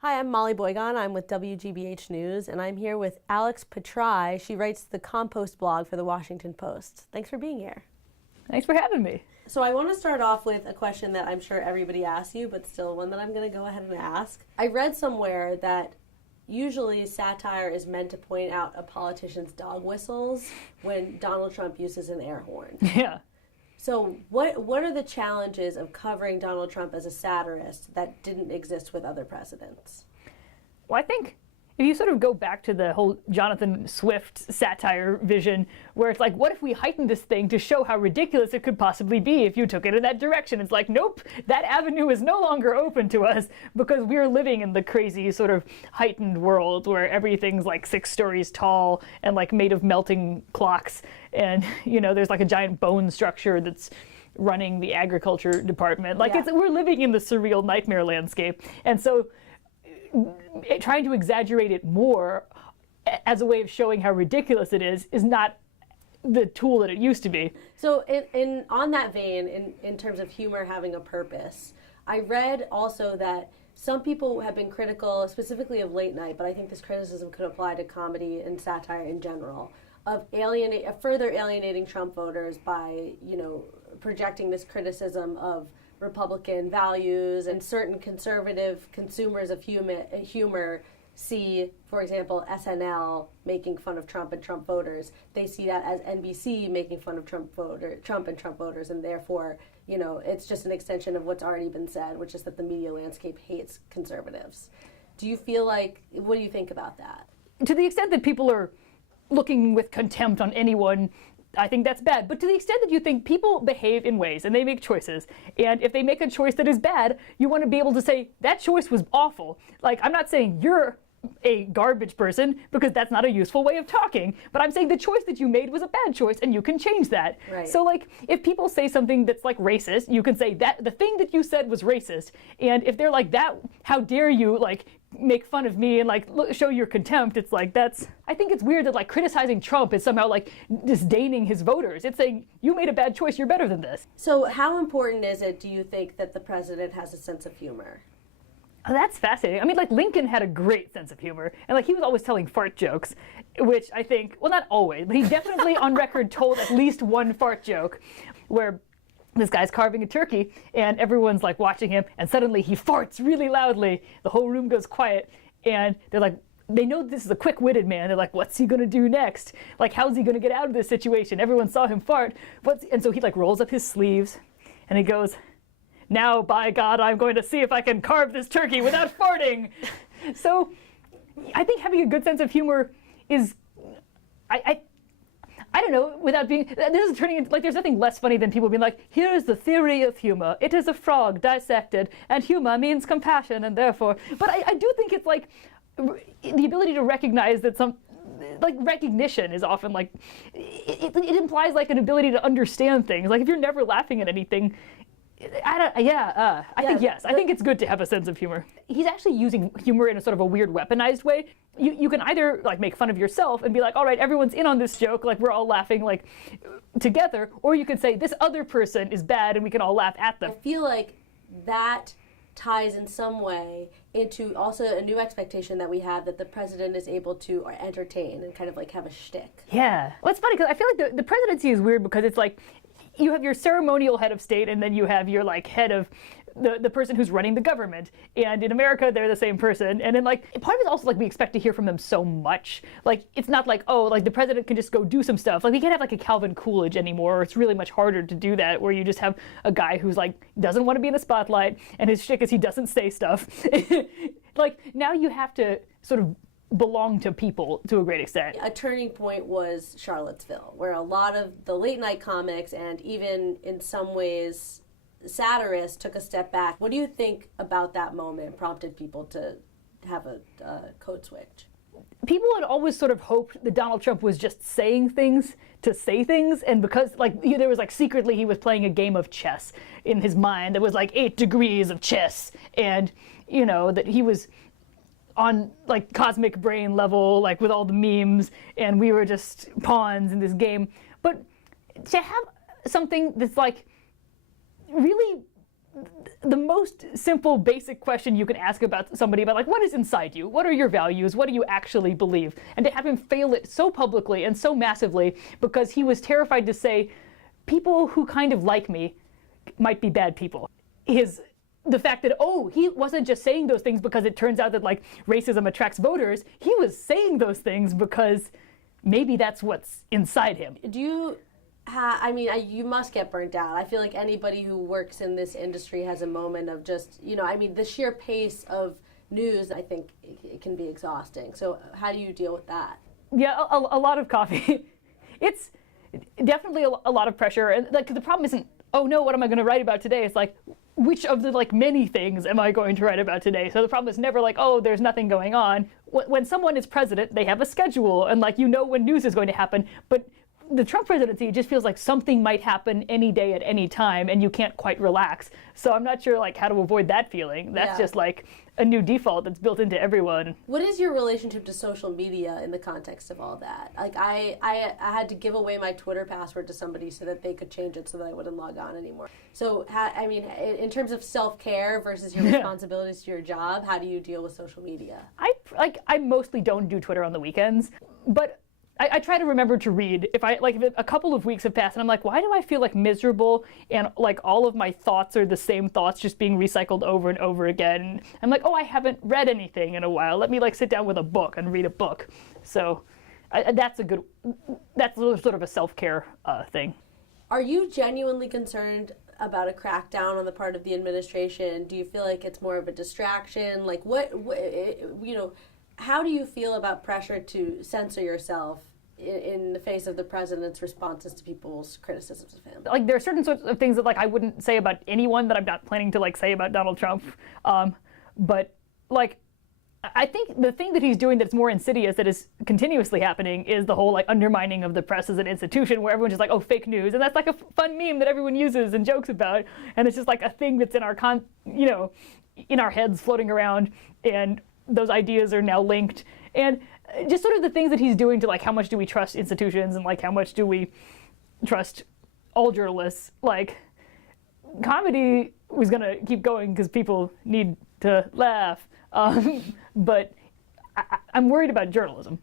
Hi, I'm Molly Boigon. I'm with WGBH News, and I'm here with Alex Petri. She writes the ComPost blog for the Washington Post. Thanks for being here. Thanks for having me. So I want to start off with a question that I'm sure everybody asks you, but still one that I'm going to go ahead and ask. I read somewhere that usually satire is meant to point out a politician's dog whistles when Donald Trump uses an air horn. Yeah. So what are the challenges of covering Donald Trump as a satirist that didn't exist with other presidents? Well, I think if you sort of go back to the whole Jonathan Swift satire vision, where it's like, what if we heightened this thing to show how ridiculous it could possibly be if you took it in that direction? It's like, nope, that avenue is no longer open to us because we're living in the crazy sort of heightened world where everything's like 6 stories tall and like made of melting clocks. And, you know, there's like a giant bone structure that's running the agriculture department. Like, we're living in the surreal nightmare landscape. And so trying to exaggerate it more as a way of showing how ridiculous it is not the tool that it used to be. So in on that vein, in terms of humor having a purpose, I read also that some people have been critical, specifically of late night, but I think this criticism could apply to comedy and satire in general, of further alienating Trump voters by, you know, projecting this criticism of Republican values, and certain conservative consumers of humor see, for example, SNL making fun of Trump and Trump voters. They see that as NBC making fun of Trump and Trump voters, and therefore, you know, it's just an extension of what's already been said, which is that the media landscape hates conservatives. Do you feel like, what do you think about that? To the extent that people are looking with contempt on anyone, I think that's bad. But to the extent that you think people behave in ways and they make choices, and if they make a choice that is bad, you want to be able to say, that choice was awful. Like, I'm not saying you're a garbage person, because that's not a useful way of talking, but I'm saying the choice that you made was a bad choice and you can change that. Right. So like, if people say something that's like racist, you can say that the thing that you said was racist, and if they're like, that, how dare you like make fun of me and like show your contempt, it's like, I think it's weird that like criticizing Trump is somehow like disdaining his voters. It's saying, you made a bad choice, you're better than this. So how important is it, do you think, that the president has a sense of humor? Oh, that's fascinating. I mean, like, Lincoln had a great sense of humor, and like he was always telling fart jokes, which I think, well, not always, but he definitely on record told at least one fart joke where this guy's carving a turkey and everyone's like watching him, and suddenly he farts really loudly. The whole room goes quiet, and they're like, they know this is a quick-witted man. They're like, what's he gonna do next? Like, how's he gonna get out of this situation? Everyone saw him fart. And so he like rolls up his sleeves and he goes, now, by God, I'm going to see if I can carve this turkey without farting. So I think having a good sense of humor is, I don't know, without being, this is turning into, like, there's nothing less funny than people being like, here's the theory of humor. It is a frog dissected, and humor means compassion, and therefore, but I do think it's like, the ability to recognize that like, recognition is often like, it implies like an ability to understand things. Like, if you're never laughing at anything, I think yes. I think it's good to have a sense of humor. He's actually using humor in a sort of a weird weaponized way. You can either like make fun of yourself and be like, all right, everyone's in on this joke, like we're all laughing like together, or you could say this other person is bad and we can all laugh at them. I feel like that ties in some way into also a new expectation that we have, that the president is able to entertain and kind of like have a shtick. Yeah. Well, it's funny because I feel like the presidency is weird because it's like, you have your ceremonial head of state, and then you have your like head of the person who's running the government. And in America, they're the same person. And then like, part of it is also like we expect to hear from them so much. Like, it's not like, oh, like the president can just go do some stuff. Like, we can't have like a Calvin Coolidge anymore. It's really much harder to do that, where you just have a guy who's like, doesn't want to be in the spotlight, and his shtick is he doesn't say stuff. Like, now you have to sort of belong to people to a great extent. A turning point was Charlottesville, where a lot of the late night comics and even in some ways satirists took a step back. What do you think about that moment prompted people to have a code switch? People had always sort of hoped that Donald Trump was just saying things to say things, and because like there was like secretly he was playing a game of chess in his mind that was like 8 degrees of chess, and you know that he was on like cosmic brain level, like with all the memes, and we were just pawns in this game. But to have something that's like really the most simple, basic question you can ask about somebody about, like, what is inside you? What are your values? What do you actually believe? And to have him fail it so publicly and so massively because he was terrified to say, people who kind of like me might be bad people. The fact that, he wasn't just saying those things because it turns out that, like, racism attracts voters. He was saying those things because maybe that's what's inside him. Do you you must get burnt out. I feel like anybody who works in this industry has a moment of just, the sheer pace of news, I think it can be exhausting. So how do you deal with that? Yeah, a lot of coffee. It's definitely a lot of pressure. And like, the problem isn't, oh no, what am I going to write about today? It's like, which of the like many things am I going to write about today? So the problem is never like, oh, there's nothing going on. When someone is president, they have a schedule and like, when news is going to happen. But the Trump presidency just feels like something might happen any day at any time and you can't quite relax. So I'm not sure like how to avoid that feeling. That's just like a new default that's built into everyone. What is your relationship to social media in the context of all that? Like I had to give away my Twitter password to somebody so that they could change it so that I wouldn't log on anymore. So in terms of self-care versus your responsibilities to your job, how do you deal with social media? I mostly don't do Twitter on the weekends, but I try to remember to read. If a couple of weeks have passed and I'm like, why do I feel like miserable and like all of my thoughts are the same thoughts just being recycled over and over again? I'm like, I haven't read anything in a while. Let me like sit down with a book and read a book. So that's sort of a self-care thing. Are you genuinely concerned about a crackdown on the part of the administration? Do you feel like it's more of a distraction? Like how do you feel about pressure to censor yourself in the face of the president's responses to people's criticisms of him? Like, there are certain sorts of things that like I wouldn't say about anyone that I'm not planning to like say about Donald Trump. But like, I think the thing that he's doing that's more insidious that is continuously happening is the whole like undermining of the press as an institution, where everyone's just like, fake news, and that's like a fun meme that everyone uses and jokes about, and it's just like a thing that's in our in our heads floating around, and those ideas are now linked. And just sort of the things that he's doing to like, how much do we trust institutions and like how much do we trust all journalists? Like, comedy was gonna keep going because people need to laugh, but I'm worried about journalism.